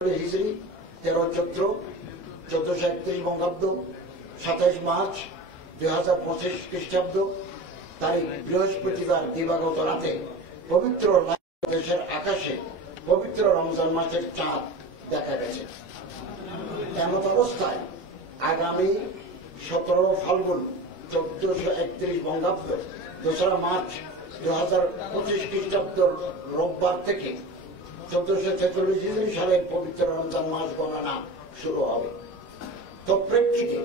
হিজরি 13 চৈত্র 1431 বঙ্গাব্দ 27 মার্চ 2025 খ্রিস্টাব্দ তারিখ বৃহস্পতিবার দিবাগত রাতে পবিত্র দেশের আকাশে পবিত্র রমজান মাসের চাঁদ দেখা গেছে। এমত অবস্থায় আগামী 17 ফাল্গুন 1431 বঙ্গাব্দ 2 মার্চ 2025 খ্রিস্টাব্দ রোববার থেকে 1446 হিজরি সালের পবিত্র রমজান মাস গণনা শুরু হবে। তো প্রেক্ষিতে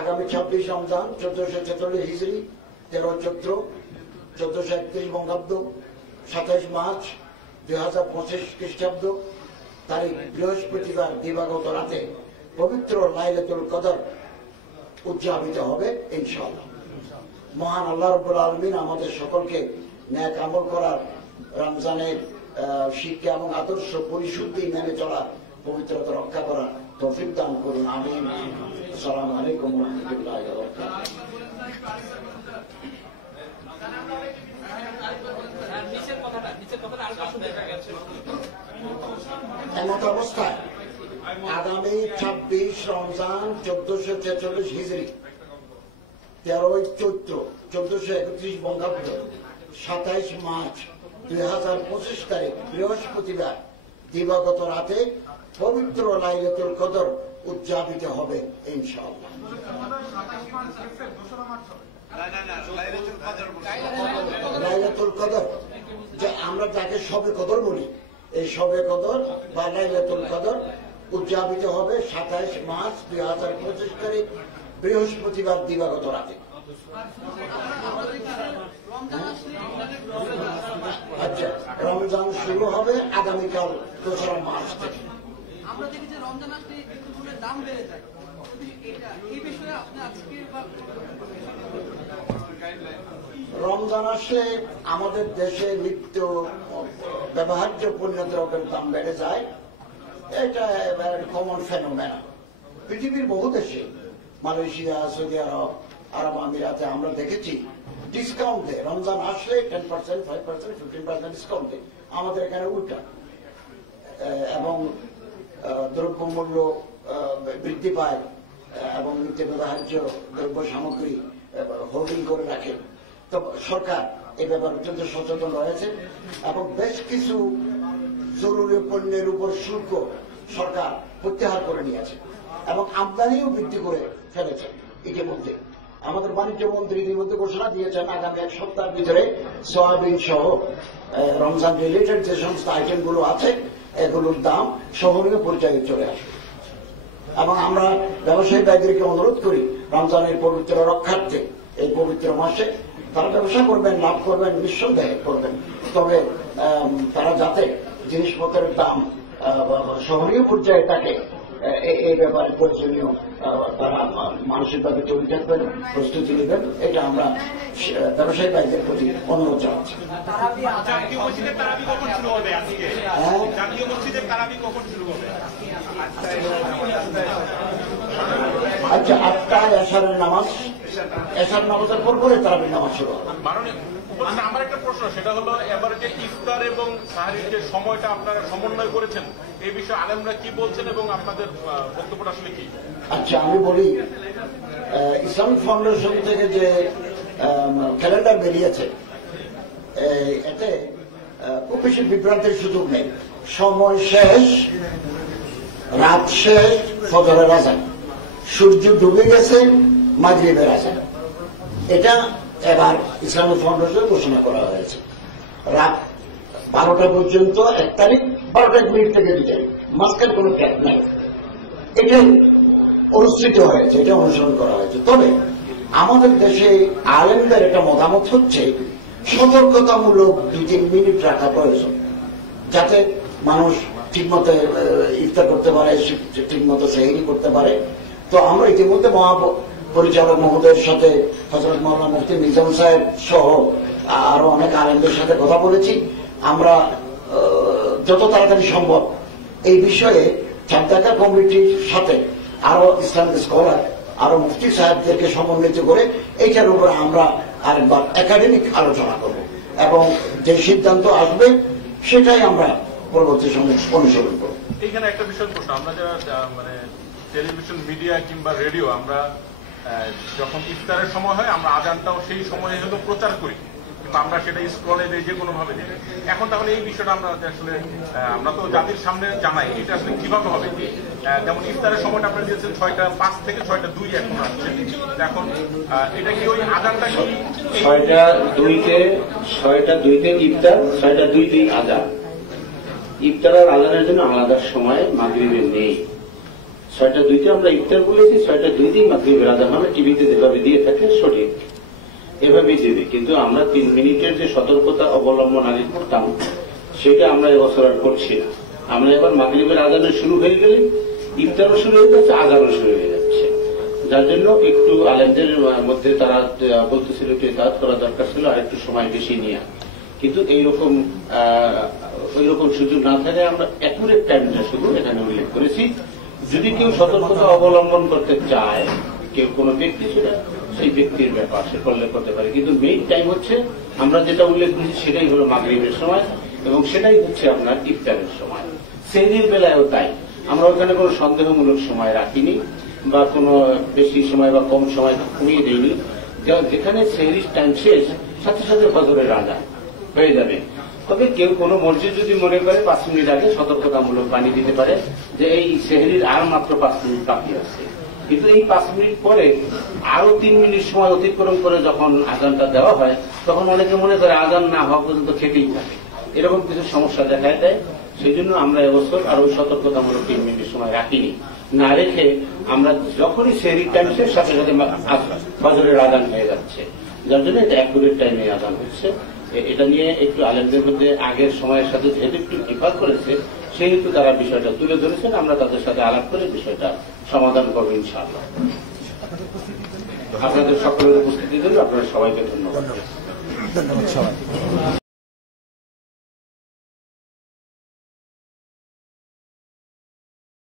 আগামী 26 রমজান 1446 হিজরি 13 চৈত্র 1431 বঙ্গাব্দ 27 মার্চ 2025 খ্রিস্টাব্দ তারিখ বৃহস্পতিবার দিবাগত রাতে পবিত্র লাইলাতুল কদর উদযাপিত হবে ইনশাআল্লাহ। মহান আল্লাহ রাব্বুল আলামিন আমাদের সকলকে নেক আমল করার, রমজানের শিক্ষা এবং আদর্শ পরিশুদ্ধি মেনে চলার, পবিত্রতা রক্ষা করার তৌফিক দান করুন, আমিন। আসসালামু আলাইকুম ওয়া রাহমাতুল্লাহি ওয়া বারাকাতুহু। এমত অবস্থায় আগামী 26 রমজান 1446 হিজরি 13 চৈত্র 1431 বঙ্গাব্দ 27 মার্চ 2025 তারিখ বৃহস্পতিবার দিবাগত রাতে পবিত্র লাইলাতুল কদর উদযাপিত হবে ইনশাআল্লাহ। লাইলাতুল কদর যে আমরা যাকে শবে কদর বলি, এই শবে কদর বা লাইলাতুল কদর উদযাপিত হবে 27 মার্চ 2025 তারিখ বৃহস্পতিবার দিবাগত রাতে। আচ্ছা, রমজান শুরু হবে আগামীকাল 2 মার্চ থেকে। আমরা দেখি যে রমজান আসলে পেট্রোলের দাম বেড়ে যায়, এই বিষয়ে আপনি আজকে রমজান আসলে আমাদের দেশে নিত্য ব্যবহার্য পণ্য দ্রব্যের দাম বেড়ে যায়। এটা কমন ফেনোমেনা। পৃথিবীর বহু দেশে, মালয়েশিয়া, সৌদি আরব, আরব আমিরাতে আমরা দেখেছি ডিসকাউন্ট দেয়। রমজান আসলে 10%, 5%, 15% ডিসকাউন্ট দেয়। আমাদের এখানে উল্টা। এবং দ্রব্যমূল্য বৃদ্ধি পায় এবং নিত্য ব্যবহার্য দ্রব্য সামগ্রী হোল্ডিং করে রাখে। তো সরকার এই ব্যাপারে অত্যন্ত সচেতন রয়েছে এবং বেশ কিছু জরুরি পণ্যের উপর শুল্ক সরকার প্রত্যাহার করে নিয়েছে এবং আমদানিও বৃদ্ধি করে ফেলেছে। ইতিমধ্যে আমাদের বাণিজ্য মন্ত্রী ইতিমধ্যে ঘোষণা দিয়েছেন আগামী 1 সপ্তাহের ভিতরে সয়াবিন সহ রমজান রিলেটেড যে সমস্ত আইটেম গুলো আছে এগুলোর দাম সহনীয় পর্যায়ে চলে আসবে। এবং আমরা ব্যবসায়ী ভাইদেরকে অনুরোধ করি রমজানের পবিত্র রক্ষার্থে এই পবিত্র মাসে তারা ব্যবসা করবেন, লাভ করবেন, নিঃসন্দেহে করবেন, তবে তারা যাতে জিনিসপত্রের দাম সহনীয় পর্যায়ে থাকে এই ব্যাপারে প্রয়োজনীয় তারা মানসিকভাবে তৈরি থাকবেন, প্রস্তুতি নেবেন। এটা আমরা ব্যবসায়ী ভাইদের প্রতি অনুরোধ জানাচ্ছি। আচ্ছা, 8টায় এশারের নামাজ, এশার নামাজের পর পরে তারাবির নামাজ শুরু হবে। আমার একটা প্রশ্ন, সেটা হলো এবার যে ইফতার এবং সাহরির যে সময়টা আপনারা সমন্বয় করেছেন, এই বিষয়ে আলেমরা কি বলছেন এবং আপনাদের বক্তব্যটা আসলে কি? আচ্ছা, আমি বলি, ইসলামিক ফাউন্ডেশন থেকে যে ক্যালেন্ডার বেরিয়েছে এতে খুব বেশি বিভ্রান্তির সুযোগ নেই। সময় শেষ, রাত শেষ, ফজরের আযান, সূর্য ডুবে গেছে, মাগরিবের আযান। এটা এবার ইসলামিক ফাউন্ডেশন ঘোষণা করা হয়েছে। রাত 12টা পর্যন্ত 1 তারিখ, 12টা 1 মিনিট থেকে 2 তারিখ, মাঝখানে কোনো গ্যাপ নাই। এটা অনুষ্ঠিত হয়েছে, এটা অনুসরণ করা হয়েছে। তবে আমাদের দেশে আলেমদের একটা মতামত হচ্ছে সতর্কতামূলক 2-3 মিনিট রাখা প্রয়োজন, যাতে মানুষ ঠিকমতো ইফতার করতে পারে, ঠিকমতো সেহরি করতে পারে। তো আমরা ইতিমধ্যে পরিচালক মহোদয়ের সাথে হযরত মাওলানা মুফতি নিজাম সাহেব সহ আরো অনেক আলেমদের সাথে কথা বলেছি। আমরা যত তাড়াতাড়ি সম্ভব এই বিষয়ে চাঁদা কমিটির সাথে আরো ইসলামিক স্কলার, আরো মুফতি সাহেবদেরকে সমন্বিত করে এইটার উপরে আমরা আরেকবার একাডেমিক আলোচনা করব এবং যে সিদ্ধান্ত আসবে সেটাই আমরা পরবর্তী সময় অনুসরণ করব। এইখানে একটা বিষয় প্রশ্ন, আমরা যারা মানে টেলিভিশন মিডিয়া কিংবা রেডিও, আমরা যখন ইফতারের সময় হয় আমরা আজানটাও সেই সময়ে হলো প্রচার করি, কিন্তু আমরা সেটা স্ক্রলে দিই, যে কোনো ভাবে দিই। এখন তাহলে এই বিষয়টা আমরা আসলে আমরা তো জাতির সামনে জানাই, এটা আসলে কিভাবে হবে? যেমন ইফতারের সময়টা আপনারা দিয়েছেন 6:05 থেকে 6:02 এখন আসছে, এখন এটা কি ওই আজানটা কি 6:02 ইফতার, 6:02 আজান। ইফতার আর আজানের জন্য আলাদা সময় মাগরিবের নেই। 6:02 আমরা ইফতার বলেছি, 6:02 মাগরিবের আজান হবে। টিভিতে যেভাবে দিয়ে থাকে সঠিক এভাবেই দেবে, কিন্তু আমরা 3 মিনিটের যে সতর্কতা অবলম্বন আগে করতাম সেটা আমরা এবছর আর করছি না। আমরা এবার মাগরিবের আজানের শুরু হয়ে গেলে ইফতারও শুরু হয়ে যাচ্ছে, আজানও শুরু হয়ে যাচ্ছে, যার জন্য একটু আলেমদের মধ্যে তারা বলতেছিল একটু এতাহাত করা দরকার ছিল, আর একটু সময় বেশি নিয়ে। কিন্তু এইরকম সুযোগ না থাকে আমরা অ্যাকুরেট টাইমটা শুধু এখানে উল্লেখ করেছি। যদি কেউ সতর্কতা অবলম্বন করতে চায়, কেউ কোনো ব্যক্তি, সেটা সেই ব্যক্তির ব্যাপার, সে করলে করতে পারে, কিন্তু মেইন টাইম হচ্ছে আমরা যেটা উল্লেখ করেছি সেটাই হলো মাগরিবের সময়, এবং সেটাই হচ্ছে আপনার ইফতারের সময়। সেহরির বেলায়ও তাই, আমরা ওখানে কোনো সন্দেহমূলক সময় রাখিনি বা কোনো বেশি সময় বা কম সময় কমিয়ে দিইনি। যেখানে সেহরির টাইম শেষ, সাথে সাথে ফজরের আজান হয়ে যাবে। তবে কেউ কোনো মসজিদ যদি মনে করে 5 মিনিট আগে সতর্কতামূলক বাণী দিতে পারে যে এই সেহরির আর মাত্র 5 মিনিট বাকি আছে, কিন্তু এই 5 মিনিট পরে আরো 3 মিনিট সময় অতিক্রম করে যখন আজানটা দেওয়া হয়, তখন অনেকে মনে করে আজান না হওয়া পর্যন্ত খেতেই থাকে, এরকম কিছু সমস্যা দেখা দেয়। সেই জন্য আমরা এবছর আরো সতর্কতামূলক 3 মিনিট সময় রাখিনি। না রেখে আমরা যখনই সেহরির টাইম শেষ, সাথে সাথে ফজরের আজান হয়ে যাচ্ছে, যার জন্য এটা অ্যাকুরেট টাইমে আজান হচ্ছে। এটা নিয়ে একটু আলেমদের মধ্যে আগের সময়ের সাথে যেহেতু একটু ডিফার করেছে, সেহেতু তারা বিষয়টা তুলে ধরেছেন। আমরা তাদের সাথে আলাপ করে বিষয়টা সমাধান করবো ইনশাআল্লাহ। আপনাদের সকলের উপস্থিতির জন্য আপনারা সবাইকে ধন্যবাদ।